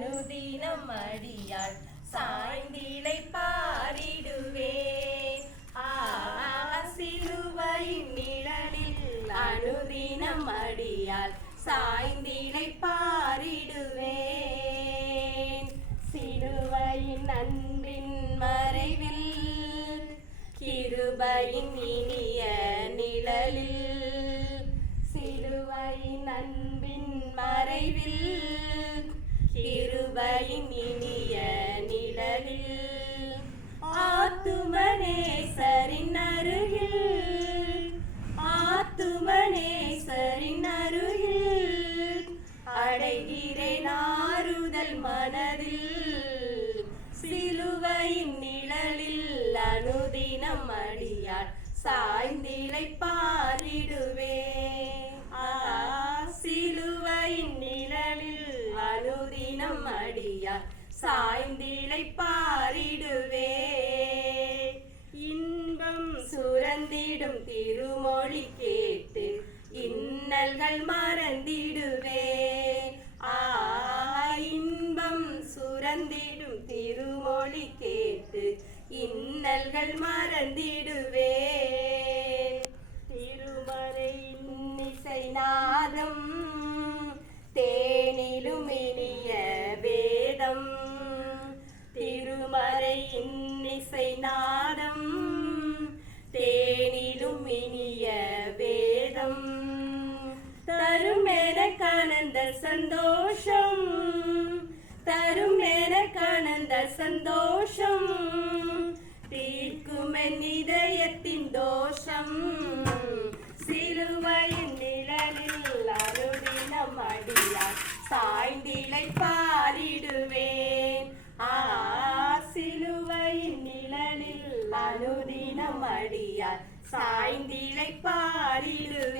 அனுதினம் அடியாள் சாய்ந்திலை பாரிடுவேன். சிலுவையின் நிழலில் அனுதினம் அடியாள் சாய்ந்திலை பாரிடுவேன். சிலுவையின் அன்பின் மறைவில் கிருபையின் இனிய நிழலில் சிலுவையின் அன்பின் மறைவில் கிருபையின் இனிய நிழலில் ஆத்துமனேசரின் அருகில் ஆத்துமனேசரின் அருகில் அடைகிறேன் ஆறுதல் மனதில். சிலுவையின் நிழலில் அனுதினம் அடியார் சாய்ந்திலை அடியார் சாய்ந்திலை பாரிடுவேன் இன்பம் சுரந்திடும் திருமொழி கேட்டு இன்னல்கள் மறந்திடுவே. ஆ இன்பம் சுரந்திடும் திருமொழி கேட்டு இன்னல்கள் மறந்திடுவே. வேதம் தரும் எனக்கு ஆனந்த சந்தோஷம். தரும் எனக்கு ஆனந்த சந்தோஷம். தீர்க்கும் என் இதயத்தின் தோஷம். சிலுவையின் நிழலில் அருளினம் அடியார். சாய்ந்திலை பாரிடுவேன். ஆ சிலுவையின் நிழலில் அனுதினம் அடியார். சாய்ந்திலை பாரிடுவேன் போதுப்பா